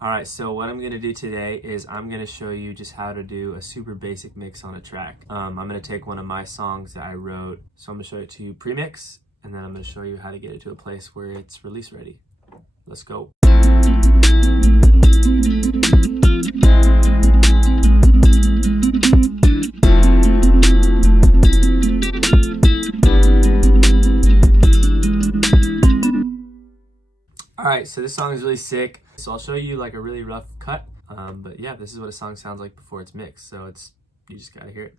Alright, so what I'm going to do today is I'm going to show you just how to do a super basic mix on a track. I'm going to take one of my songs that I wrote, so I'm going to show it to you pre-mix, and then I'm going to show you how to get it to a place where it's release ready. Let's go. Alright, so this song is really sick. So I'll show you like a really rough cut. But yeah, this is what a song sounds like before it's mixed. So you just gotta hear it.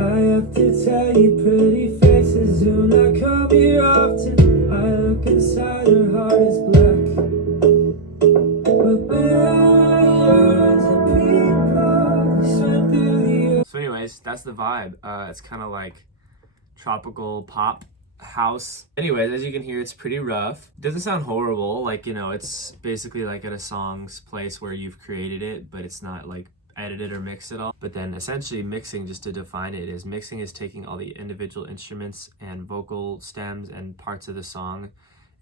I have to tell you, pretty faces do not come here often. I look inside, her heart is black. But billions of people swim through the earth. So anyways, that's the vibe. It's kind of like tropical pop house. Anyways, as you can hear, it's pretty rough. It doesn't sound horrible. Like, you know, it's basically like at a song's place where you've created it, but it's not like edited or mixed at all. But then essentially mixing, just to define it, is mixing is taking all the individual instruments and vocal stems and parts of the song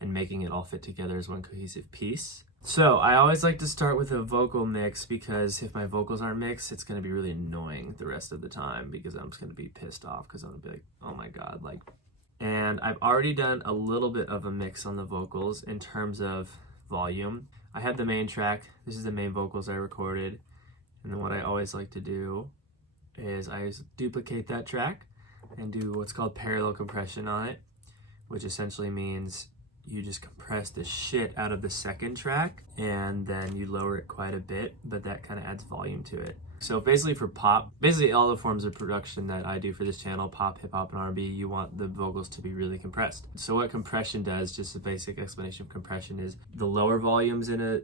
and making it all fit together as one cohesive piece. So I always like to start with a vocal mix, because if my vocals aren't mixed, it's going to be really annoying the rest of the time, because I'm just going to be pissed off because I'm going to be like, oh my God, like. And I've already done a little bit of a mix on the vocals in terms of volume. I have the main track. This is the main vocals I recorded. And then what I always like to do is I just duplicate that track and do what's called parallel compression on it, which essentially means you just compress the shit out of the second track and then you lower it quite a bit, but that kind of adds volume to it. So basically for pop, basically all the forms of production that I do for this channel, pop, hip hop, and R&B, you want the vocals to be really compressed. So what compression does, just a basic explanation of compression, is the lower volumes in a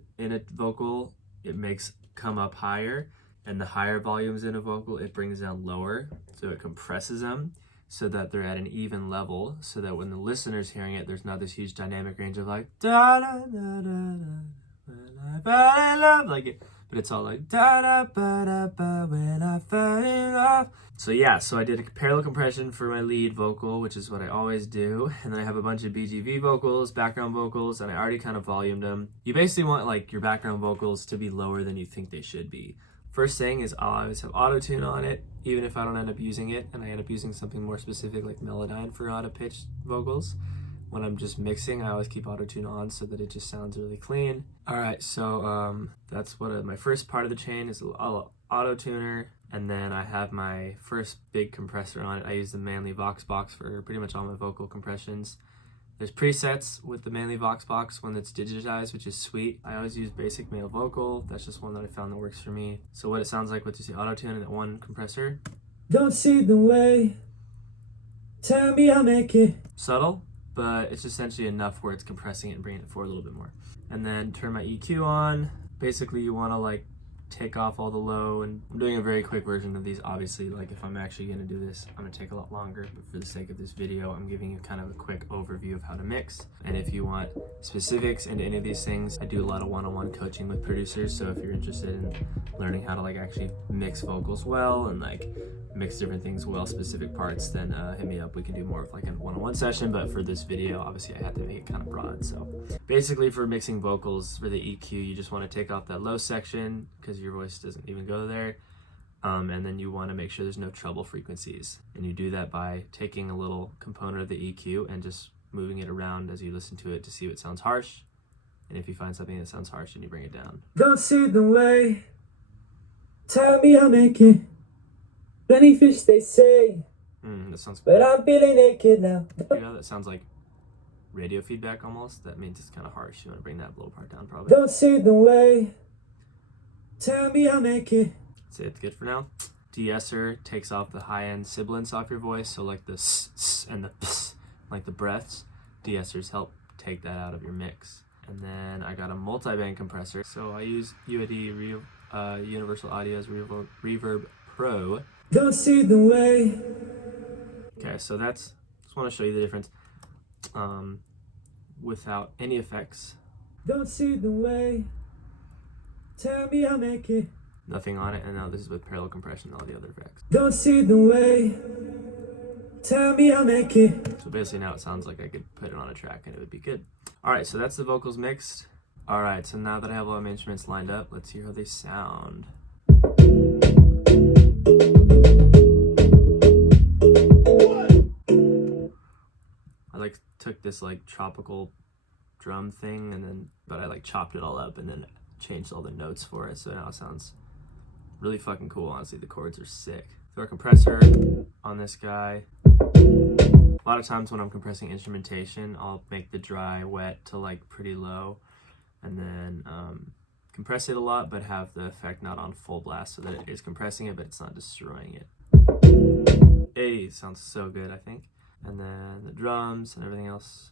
vocal, it makes come up higher, and the higher volumes in a vocal, it brings down lower. So it compresses them so that they're at an even level, so that when the listener's hearing it, there's not this huge dynamic range of like da da da da da when I love, like it, but it's all like da da ba da ba when I fell in love. So yeah, so I did a parallel compression for my lead vocal, which is what I always do, and then I have a bunch of BGV vocals, background vocals, and I already kind of volumed them. You basically want like your background vocals to be lower than you think they should be. First thing is I'll always have auto-tune on it, even if I don't end up using it, and I end up using something more specific like Melodyne for auto-pitch vocals. When I'm just mixing, I always keep auto-tune on so that it just sounds really clean. Alright, so that's what my first part of the chain is, auto-tuner, and then I have my first big compressor on it. I use the Manley Vox Box for pretty much all my vocal compressions. There's presets with the Manley Vox Box when it's digitized, which is sweet. I always use basic male vocal. That's just one that I found that works for me. So what it sounds like with just the auto-tune and that one compressor. Don't see the way. Tell me I'll make it. Subtle, but it's essentially enough where it's compressing it and bringing it forward a little bit more. And then turn my EQ on. Basically you want to like take off all the low, and I'm doing a very quick version of these. Obviously, like if I'm actually going to do this, I'm going to take a lot longer, but for the sake of this video, I'm giving you kind of a quick overview of how to mix. And if you want specifics into any of these things, I do a lot of one-on-one coaching with producers, so if you're interested in learning how to like actually mix vocals well and like mix different things well, specific parts, then hit me up. We can do more of like a one-on-one session, but for this video, obviously I had to make it kind of broad. So basically for mixing vocals for the EQ, you just want to take off that low section because your voice doesn't even go there, and then you want to make sure there's no treble frequencies, and you do that by taking a little component of the EQ and just moving it around as you listen to it to see what sounds harsh, and if you find something that sounds harsh, then you bring it down. Don't see the way. Tell me I'll make it. Plenty fish they say. That sounds But I'm feeling naked now. You know, that sounds like radio feedback almost. That means it's kind of harsh. You want to bring that low part down probably. Don't see the way. Tell me I'll make it. That's it. It's good for now. De-esser takes off the high-end sibilants off your voice, so like the s and the ps, like the breaths. De-essers help take that out of your mix. And then I got a multi-band compressor, so I use UAD Universal Audio's Reverb Pro. Don't see the way. Okay, so just want to show you the difference without any effects. Don't see the way. Tell me I'll make it. nothing on it, and now this is with parallel compression and all the other effects. Don't see the way. Tell me I'll make it. So basically now it sounds like I could put it on a track and it would be good. All right, so that's the vocals mixed. All right, so now that I have all my instruments lined up, let's hear how they sound. I like took this like tropical drum thing but I like chopped it all up and then changed all the notes for it, so now it sounds really fucking cool. Honestly, the chords are sick. Throw a compressor on this guy. A lot of times when I'm compressing instrumentation, I'll make the dry wet to like pretty low and then compress it a lot, but have the effect not on full blast so that it is compressing it, but it's not destroying it. Hey, sounds so good, I think. And then the drums and everything else,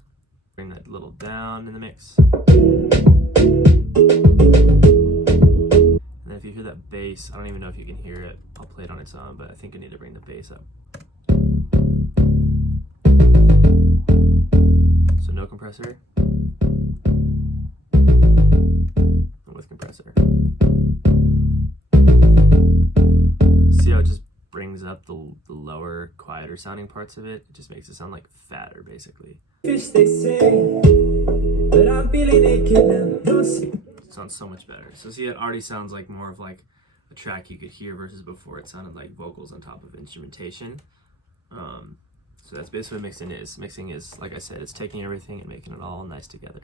bring that a little down in the mix. And then if you hear that bass, I don't even know if you can hear it. I'll play it on its own, but I think I need to bring the bass up. So no compressor. And with compressor. See how it just brings up the lower, quieter sounding parts of it? It just makes it sound like fatter, basically. Fish they say, but I'm feeling naked now. Don't see. It sounds so much better. So see, it already sounds like more of like a track you could hear versus before it sounded like vocals on top of instrumentation. So that's basically what mixing is. Mixing is, like I said, it's taking everything and making it all nice together.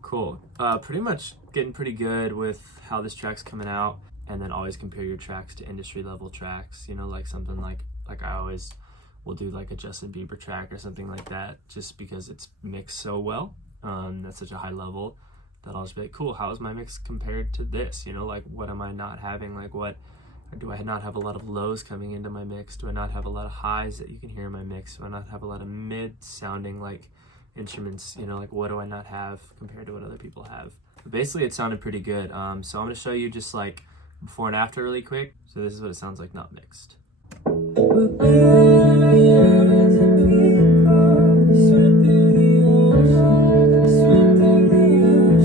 Cool. Pretty much getting pretty good with how this track's coming out, and then always compare your tracks to industry level tracks, you know, like something like I always will do like a Justin Bieber track or something like that, just because it's mixed so well. That's such a high level that I'll just be like, cool, how is my mix compared to this? You know, like what am I not having? Like what, do I not have a lot of lows coming into my mix? Do I not have a lot of highs that you can hear in my mix? Do I not have a lot of mid sounding like instruments? You know, like what do I not have compared to what other people have? But basically it sounded pretty good. So I'm gonna show you just like before and after really quick. So this is what it sounds like not mixed. We're billions of people swim through the ocean, swim through the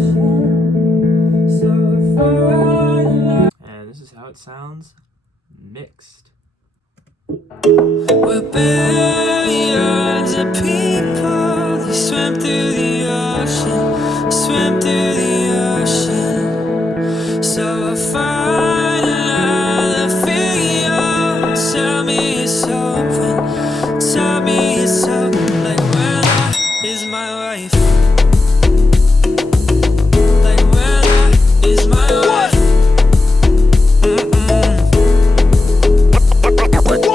ocean. So far, And this is how it sounds mixed. we're billions.